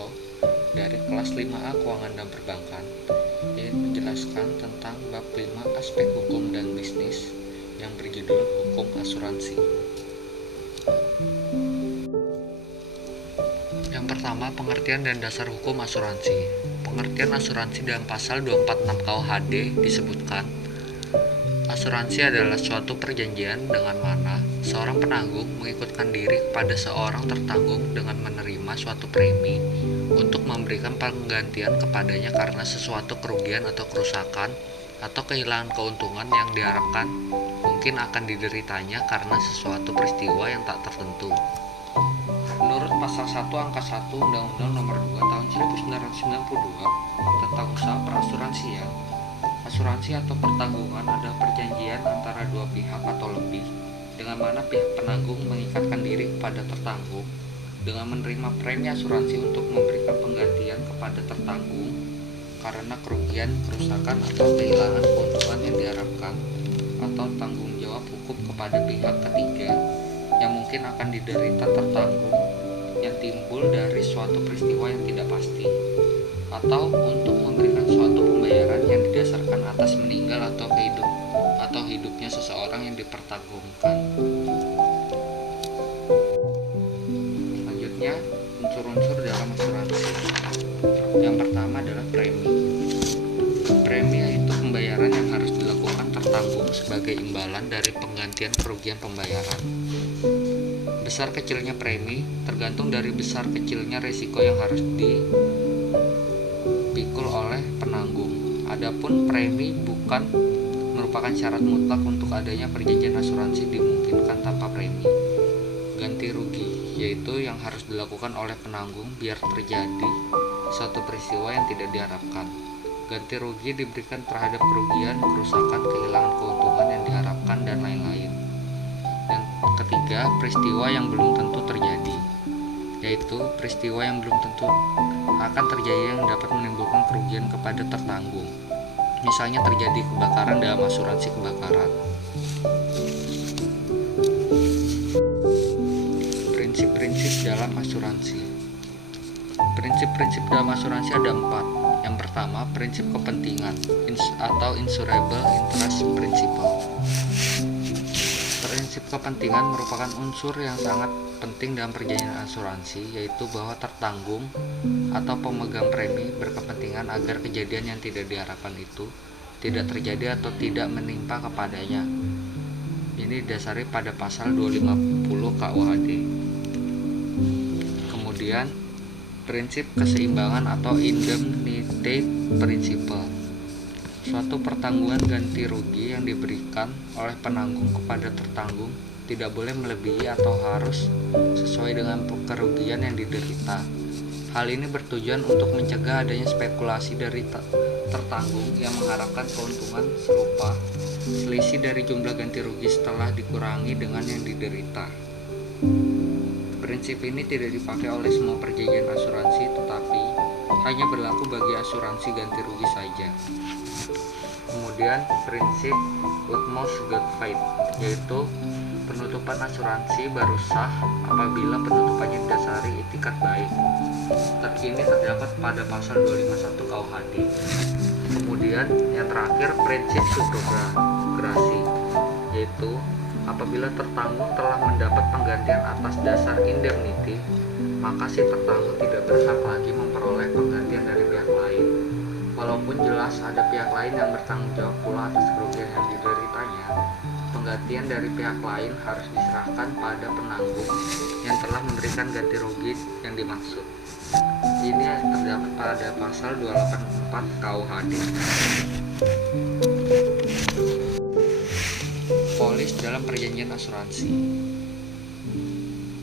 Sugiarto dari kelas 5A Keuangan dan Perbankan ingin menjelaskan tentang bab 5 aspek hukum dan bisnis yang berjudul Hukum Asuransi. Yang pertama, pengertian dan dasar hukum asuransi. Pengertian asuransi dalam pasal 246 KUHD disebutkan, asuransi adalah suatu perjanjian dengan mana seorang penanggung mengikutkan diri kepada seorang tertanggung dengan menerima suatu premi untuk memberikan penggantian kepadanya karena sesuatu kerugian atau kerusakan atau kehilangan keuntungan yang diharapkan mungkin akan dideritanya karena sesuatu peristiwa yang tak tertentu. Menurut pasal 1 angka 1 Undang-Undang Nomor 2 Tahun 1992 tentang usaha perasuransian, asuransi atau pertanggungan adalah perjanjian antara dua pihak atau lebih, dengan mana pihak penanggung mengikatkan diri kepada tertanggung dengan menerima premi asuransi untuk memberikan penggantian kepada tertanggung karena kerugian, kerusakan, atau kehilangan keuntungan yang diharapkan, atau tanggung jawab hukum kepada pihak ketiga yang mungkin akan diderita tertanggung yang timbul dari suatu peristiwa yang tidak pasti, atau untuk memberikan suatu pembayaran yang didasarkan atas meninggal atau hidupnya seseorang yang dipertanggungan. Selanjutnya, unsur-unsur dalam asuransi. Yang pertama adalah premi. Premi yaitu pembayaran yang harus dilakukan tertanggung sebagai imbalan dari penggantian kerugian pembayaran. Besar kecilnya premi tergantung dari besar kecilnya risiko yang harus dipikul oleh penanggung. Adapun premi bukan merupakan syarat mutlak untuk adanya perjanjian asuransi dimungkinkan tanpa premi. Ganti rugi yaitu yang harus dilakukan oleh penanggung biar terjadi suatu peristiwa yang tidak diharapkan. Ganti rugi diberikan terhadap kerugian, kerusakan, kehilangan keuntungan yang diharapkan, dan lain-lain. Dan ketiga, peristiwa yang belum tentu terjadi, yaitu peristiwa yang belum tentu akan terjadi yang dapat menimbulkan kerugian kepada tertanggung. Misalnya terjadi kebakaran dalam asuransi kebakaran. Prinsip-prinsip dalam asuransi. Prinsip-prinsip dalam asuransi ada 4. Yang pertama, prinsip kepentingan atau insurable interest principle. Prinsip kepentingan merupakan unsur yang sangat penting dalam perjanjian asuransi, yaitu bahwa tertanggung atau pemegang premi berkepentingan agar kejadian yang tidak diharapkan itu tidak terjadi atau tidak menimpa kepadanya. Ini didasari pada pasal 250 KUHD. Kemudian, prinsip keseimbangan atau indemnity principle. Suatu pertanggungan ganti rugi yang diberikan oleh penanggung kepada tertanggung tidak boleh melebihi atau harus sesuai dengan kerugian yang diderita. Hal ini bertujuan untuk mencegah adanya spekulasi dari tertanggung yang mengharapkan keuntungan serupa selisih dari jumlah ganti rugi setelah dikurangi dengan yang diderita. Prinsip ini tidak dipakai oleh semua perjanjian asuransi, tetapi hanya berlaku bagi asuransi ganti rugi saja. Kemudian prinsip utmost good faith, yaitu penutupan asuransi baru sah apabila penutupannya didasari itikat baik. Terkini terdapat pada pasal 251 KUHD. Kemudian yang terakhir prinsip subrogasi, yaitu apabila tertanggung telah mendapat penggantian atas dasar indemnity, maka si tertanggung tidak berhak lagi memperoleh penggantian dari pihak lain. Walaupun jelas ada pihak lain yang bertanggung jawab pula atas kerugian yang dideritanya, penggantian dari pihak lain harus diserahkan pada penanggung yang telah memberikan ganti rugi yang dimaksud. Ini terdapat pada pasal 284 KUHD. Polis dalam perjanjian asuransi.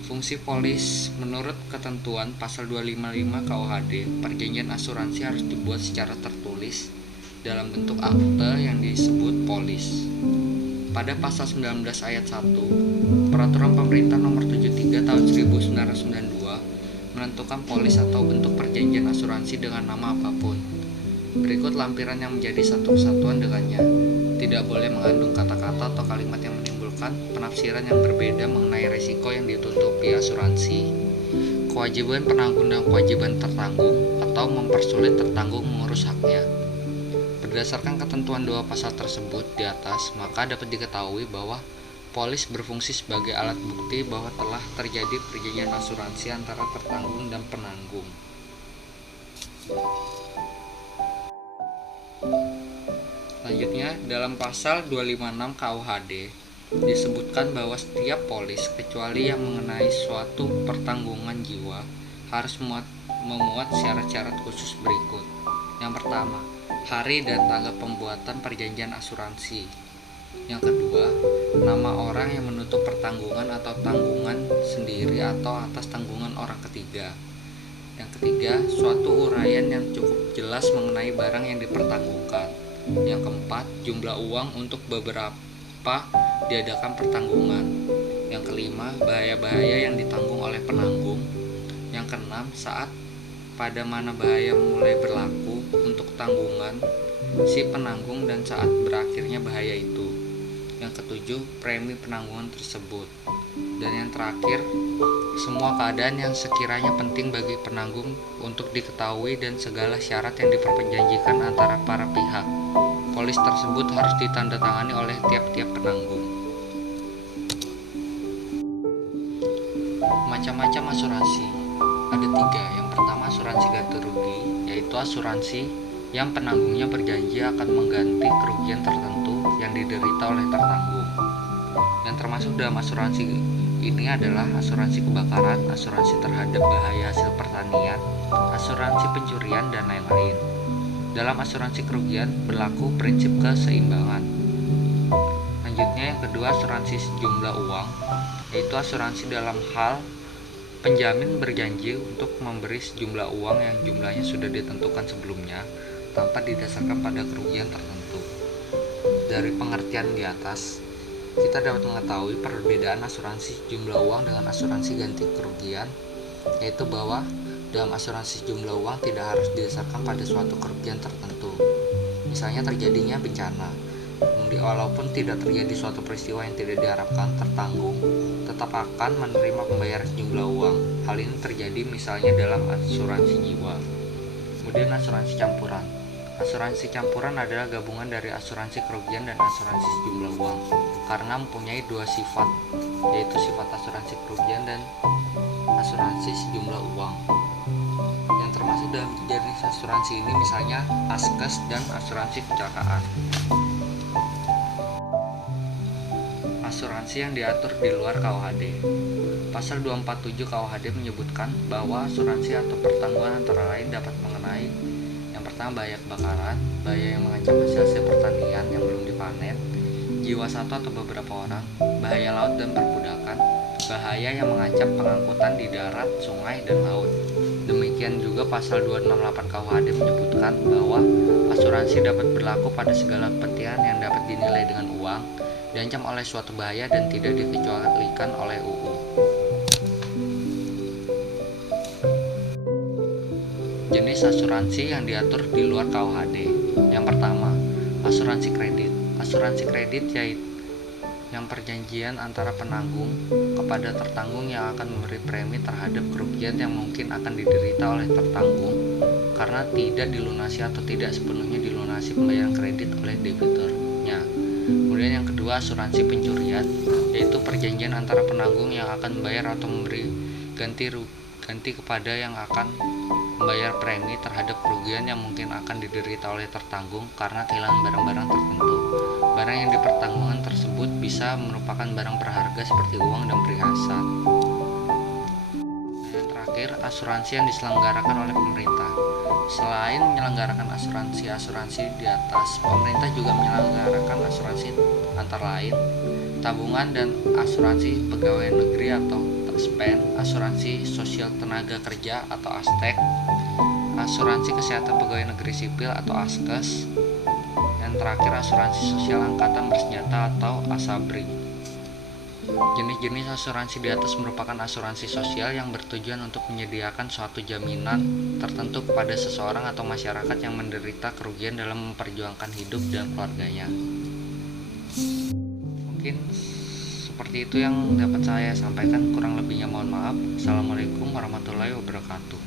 Fungsi polis menurut ketentuan pasal 255 KUHD, perjanjian asuransi harus dibuat secara tertulis dalam bentuk akte yang disebut polis. Pada pasal 19 ayat 1, Peraturan Pemerintah Nomor 73 Tahun 1992 menentukan polis atau bentuk perjanjian asuransi dengan nama apapun. Berikut lampiran yang menjadi satu kesatuan dengannya. Tidak boleh mengandung kata-kata atau kalimat yang menimbulkan penafsiran yang berbeda mengenai risiko yang ditutupi asuransi. kewajiban penanggung dan kewajiban tertanggung atau mempersulit tertanggung mengurus haknya. Berdasarkan ketentuan dua pasal tersebut di atas, maka dapat diketahui bahwa polis berfungsi sebagai alat bukti bahwa telah terjadi perjanjian asuransi antara tertanggung dan penanggung. Selanjutnya, dalam pasal 256 KUHD disebutkan bahwa setiap polis kecuali yang mengenai suatu pertanggungan jiwa harus memuat syarat-syarat khusus berikut. Yang pertama, hari dan tanggal pembuatan perjanjian asuransi. Yang kedua, nama orang yang menutup pertanggungan atau tanggungan sendiri atau atas tanggungan orang ketiga. Yang ketiga, suatu uraian yang cukup jelas mengenai barang yang dipertanggungkan. Yang keempat, jumlah uang untuk beberapa diadakan pertanggungan. Yang kelima, bahaya-bahaya yang ditanggung oleh penanggung. Yang keenam, saat pada mana bahaya mulai berlaku untuk tanggungan si penanggung dan saat berakhirnya bahaya itu. Yang ketujuh, premi penanggungan tersebut. Dan yang terakhir, semua keadaan yang sekiranya penting bagi penanggung untuk diketahui dan segala syarat yang diperjanjikan antara para pihak. Polis tersebut harus ditandatangani oleh tiap-tiap penanggung. Macam-macam asuransi ada 3. Yang pertama, asuransi ganti rugi, yaitu asuransi yang penanggungnya berjanji akan mengganti kerugian tertentu yang diderita oleh tertanggung. Yang termasuk dalam asuransi ini adalah asuransi kebakaran, asuransi terhadap bahaya hasil pertanian, asuransi pencurian, dan lain-lain. Dalam asuransi kerugian berlaku prinsip keseimbangan. Selanjutnya, yang kedua, asuransi sejumlah uang, yaitu asuransi dalam hal penjamin berjanji untuk memberi sejumlah uang yang jumlahnya sudah ditentukan sebelumnya tanpa didasarkan pada kerugian tertentu. Dari pengertian di atas, kita dapat mengetahui perbedaan asuransi jumlah uang dengan asuransi ganti kerugian, yaitu bahwa dalam asuransi jumlah uang tidak harus didasarkan pada suatu kerugian tertentu. Misalnya terjadinya bencana, walaupun tidak terjadi suatu peristiwa yang tidak diharapkan, tertanggung tetap akan menerima pembayaran sejumlah uang. Hal ini terjadi misalnya dalam asuransi jiwa. Kemudian asuransi campuran. Asuransi campuran adalah gabungan dari asuransi kerugian dan asuransi sejumlah uang karena mempunyai 2 sifat, yaitu sifat asuransi kerugian dan asuransi sejumlah uang. Yang termasuk dalam jenis asuransi ini misalnya askes dan asuransi kecelakaan. Asuransi yang diatur di luar KUHD. Pasal 247 KUHD menyebutkan bahwa asuransi atau pertanggungan antara lain dapat mengenai yang pertama, bahaya kebakaran, bahaya yang mengancam hasil pertanian yang belum dipanen, jiwa satu atau beberapa orang, bahaya laut dan perbudakan, bahaya yang mengancam pengangkutan di darat, sungai, dan laut. Demikian juga pasal 268 KUHD menyebutkan bahwa asuransi dapat berlaku pada segala kepentingan yang dapat dinilai dengan uang, diancam oleh suatu bahaya dan tidak dikecualikan oleh UU. Jenis asuransi yang diatur di luar KUHD. Yang pertama, asuransi kredit. Asuransi kredit yaitu yang perjanjian antara penanggung kepada tertanggung yang akan memberi premi terhadap kerugian yang mungkin akan diderita oleh tertanggung karena tidak dilunasi atau tidak sepenuhnya dilunasi pembayaran kredit oleh debiturnya. Kemudian yang kedua, asuransi pencurian, yaitu perjanjian antara penanggung yang akan membayar atau memberi ganti kepada yang akan membayar premi terhadap kerugian yang mungkin akan diderita oleh tertanggung karena kehilangan barang-barang tertentu. Barang yang dipertanggungkan tersebut bisa merupakan barang berharga seperti uang dan perhiasan. Dan yang terakhir, asuransi yang diselenggarakan oleh pemerintah. Selain menyelenggarakan asuransi di atas, pemerintah juga menyelenggarakan asuransi antara lain tabungan dan asuransi pegawai negeri atau TASPEN, asuransi sosial tenaga kerja atau ASTEK, asuransi kesehatan pegawai negeri sipil atau ASKES, yang terakhir asuransi sosial angkatan bersenjata atau ASABRI. Jenis-jenis asuransi di atas merupakan asuransi sosial yang bertujuan untuk menyediakan suatu jaminan tertentu kepada seseorang atau masyarakat yang menderita kerugian dalam memperjuangkan hidup dan keluarganya. Mungkin Seperti itu yang dapat saya sampaikan, kurang lebihnya mohon maaf. Assalamualaikum warahmatullahi wabarakatuh.